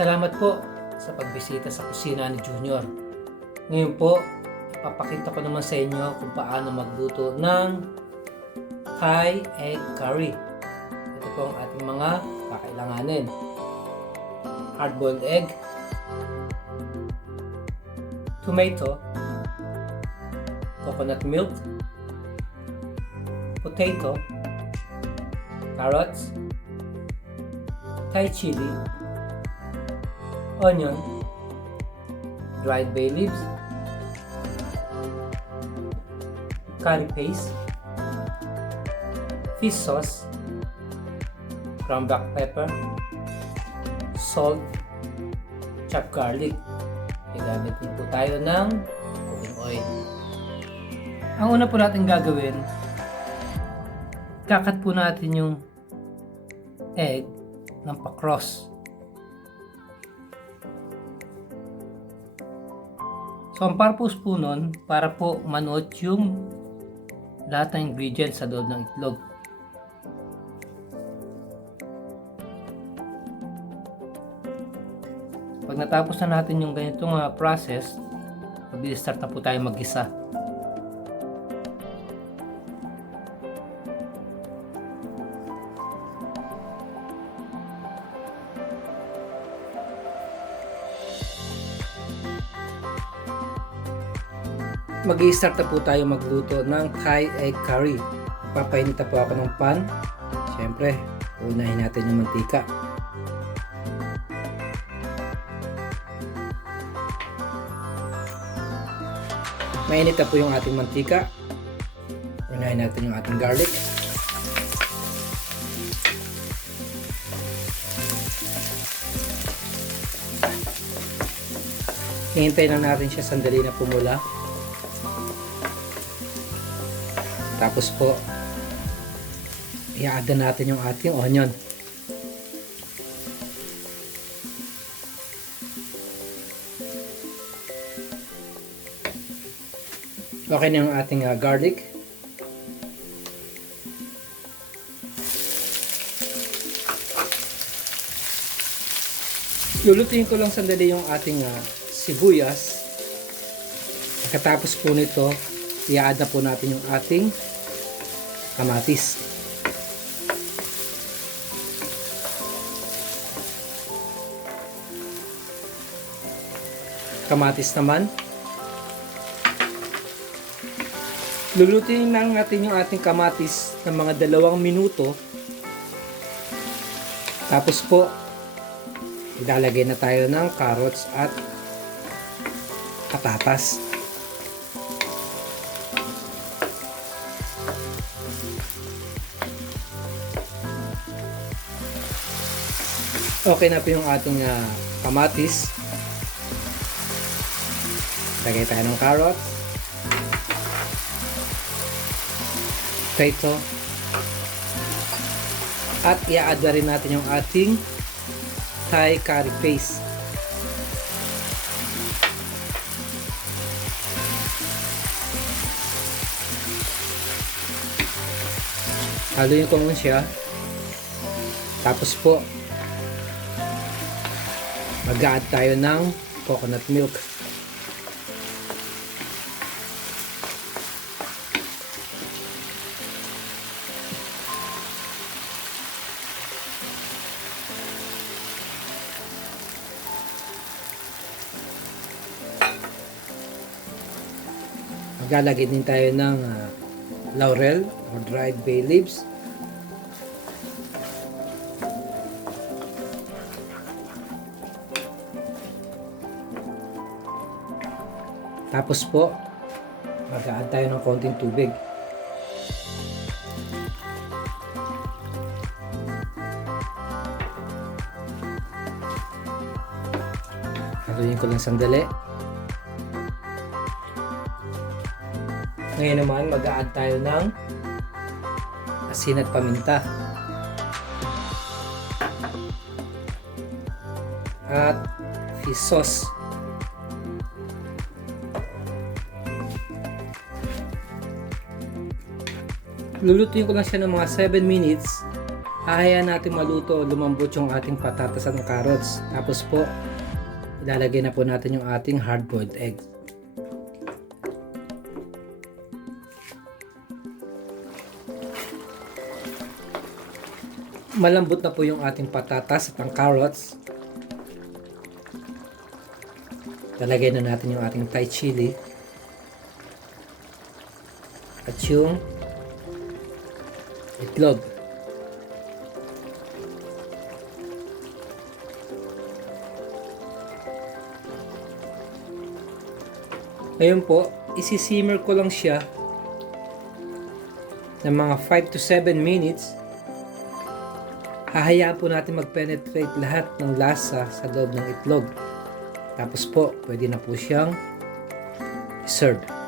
Salamat po sa pagbisita sa kusina ni Junior. Ngayon po, papakita ko naman sa inyo kung paano magluto ng Thai egg curry. Ito po ang ating mga kakailanganin. Hard-boiled egg, tomato, coconut milk, potato, carrots, Thai chili, onion, dried bay leaves, curry paste, fish sauce, ground black pepper, salt, chopped garlic. Gagamit din po tayo ng cooking oil. Ang una po natin gagawin, kakat po natin yung egg ng pa-cross. So, ang purpose po nun, para po manuot yung lahat ng ingredients sa loob ng itlog. Pag natapos na natin yung ganitong process, mag-start na po tayo mag-gisa. Mag-i-start na po tayo magluto ng Thai egg curry. Papainit na po ako ng pan. Siyempre, unahin natin yung mantika. Mainit na po yung ating mantika. Unahin natin yung ating garlic. Hihintayin lang natin siya sandali na pumula. Tapos po, i-add natin yung ating onion. Okay na yung ating garlic. Lulutuin ko lang sandali yung ating sibuyas. Pagkatapos po nito, i-add na po natin yung ating kamatis. Kamatis naman. Lulutuin lang natin yung ating kamatis ng mga 2 minuto. Tapos po, ilalagay na tayo ng carrots at patatas. Okay na po yung ating kamatis. Lagay tayo ng carrots, potato, at i-add na rin natin yung ating Thai curry paste. Haluin ko muna siya. Tapos po, mag-add tayo ng coconut milk. Maglalagay din tayo ng laurel or dried bay leaves. Tapos po, mag-add tayo ng konting tubig. Haluin ko lang sandali. Ngayon naman, mag-add tayo ng asin at paminta. At fish sauce. Lulutuin ko lang siya ng mga 7 minutes Hahayaan natin maluto, lumambot yung ating patatas at carrots. Tapos po, ilalagay na po natin yung ating hard-boiled egg. Malambot na po yung ating patatas at ang carrots. Lalagay na natin yung ating Thai chili. At yung itlog. Ngayon po, isi-simmer ko lang siya ng mga 5 to 7 minutes. Hahayaan po natin mag-penetrate lahat ng lasa sa loob ng itlog. Tapos po, pwede na po siyang serve.